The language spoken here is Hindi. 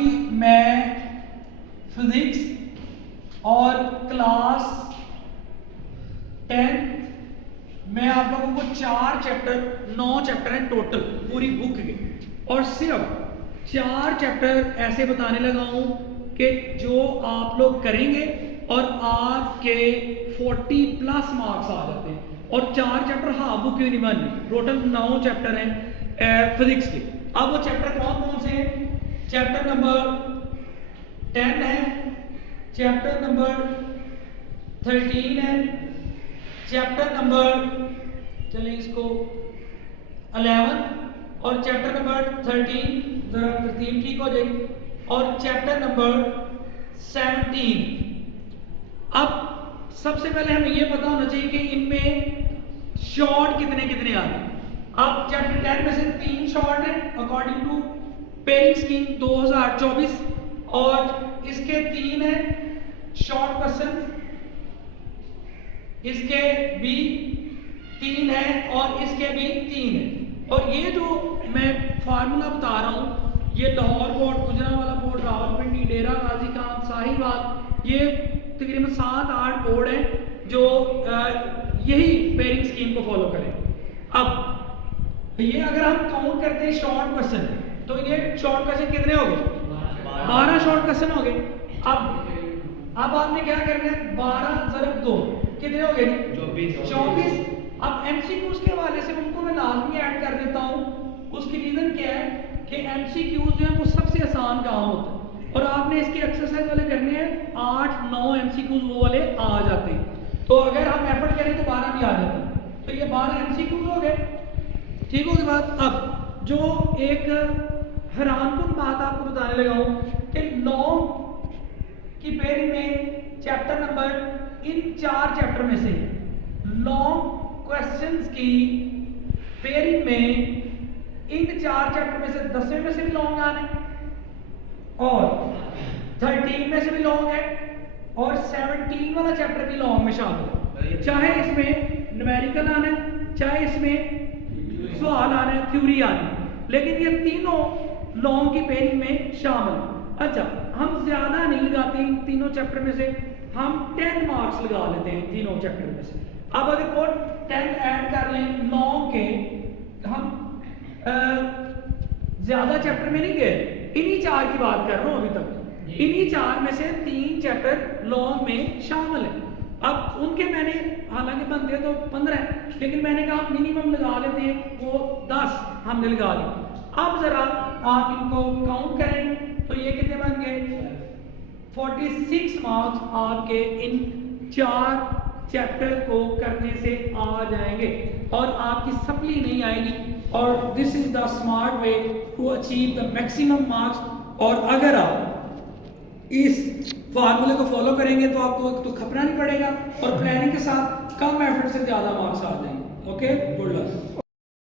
बायोलॉजी, मैथ, फिजिक्स और क्लास 10 मैं आप लोगों को 9 चैप्टर हैं टोटल पूरी बुक के, और सिर्फ 4 चैप्टर ऐसे बताने लगा हूं कि जो आप लोग करेंगे और आपके 40+ मार्क्स आ जाते हैं। और 4 चैप्टर हाफ बुक की नहीं बननी, टोटल 9 चैप्टर हैं फिजिक्स के। अब वो चैप्टर कौन कौन से हैं? चैप्टर नंबर 10 है, चैप्टर नंबर 13 है, चैप्टर नंबर चलिए इसको 11, और चैप्टर नंबर 13 जरा तरतीब ठीक हो जाएगी, और चैप्टर नंबर 17। अब सबसे पहले हमें यह पता होना चाहिए कि इनमें शॉर्ट कितने कितने आ रहे हैं। अब चैप्टर 10 में से 3 शॉर्ट हैं अकॉर्डिंग टू पेरिंग स्कीम 2024, और इसके 3 हैं शॉर्ट क्वेश्चन, इसके भी 3 है और इसके भी 3 है। और ये जो मैं फार्मूला बता रहा हूँ, ये लाहौर बोर्ड, गुजरांवाला बोर्ड, रावलपिंडी, डेरा गाजी खान, साहिवाल, ये तकरीबन 7-8 बोर्ड हैं जो यही पेरिंग स्कीम को फॉलो करें। अब ये अगर हम काउंट करते हैं शॉर्ट क्वेश्चन, तो ये शॉर्ट क्वेश्चन कितने हो गए? 12 शॉर्ट क्वेश्चन हो गए। अब आपने क्या करना है? 12 × 2 कितने हो गए? 24। अब एमसीक्यूज के हवाले से उनको मैं लाजमी ऐड कर देता हूँ। उसकी रीजन क्या है कि एमसीक्यूज जो है वो सबसे आसान काम होता है, और आपने इसके एक्सरसाइज वाले करने हैं 8-9 एमसीक्यूज वो वाले आ जाते हैं। तो अगर हम एफर्ट करें तो 12 भी आ जाते हैं। तो ये 12 एमसीक्यूज हो गए, ठीक हो गई बात। अब जो एक हैरानकुन बात आपको बताने लगा हूँ कि लॉन्ग की पेरिंग में चैप्टर नंबर, इन 4 चैप्टर में से लॉन्ग क्वेश्चंस की पेरिंग में इन 4 चैप्टर में से 10वें में से भी लॉन्ग आने, और 13 में से भी लॉन्ग है, और 17 वाला चैप्टर भी लॉन्ग में शामिल है। चाहे इसमें न्यूमेरिकल आना है, चाहे इसमें सवाल आना है, थ्योरी आनी है, लेकिन ये तीनों लॉन्ग की पेरिंग में शामिल है। अच्छा, हम ज्यादा नहीं लगाते इन तीनों चैप्टर में से, हम 10 मार्क्स लगा लेते हैं तीनों चैप्टर में से। अब अगर वो 10 ऐड कर लें लॉन्ग के, हम ज्यादा चैप्टर में नहीं गए, इन्हीं 4 की बात कर रहा हूं अभी तक। इन्हीं 4 में से 3 चैप्टर लॉन्ग में शामिल है। अब उनके मैंने हालांकि बनते तो 15 है, लेकिन मैंने कहा मिनिमम लगा लेते हैं, वो 10 हमने लगा लिए। अब जरा आप इनको काउंट करें तो ये कितने बन गए? 46 मार्क्स आपके इन 4 चैप्टर को करने से आ जाएंगे, और आपकी सप्ली नहीं आएगी। और this is the smart way to achieve the maximum marks. और अगर आप इस फार्मूले को फॉलो करेंगे तो आपको तो खपना नहीं पड़ेगा, और प्लानिंग के साथ कम एफर्ट से ज्यादा मार्क्स आ जाएंगे। Okay, good luck.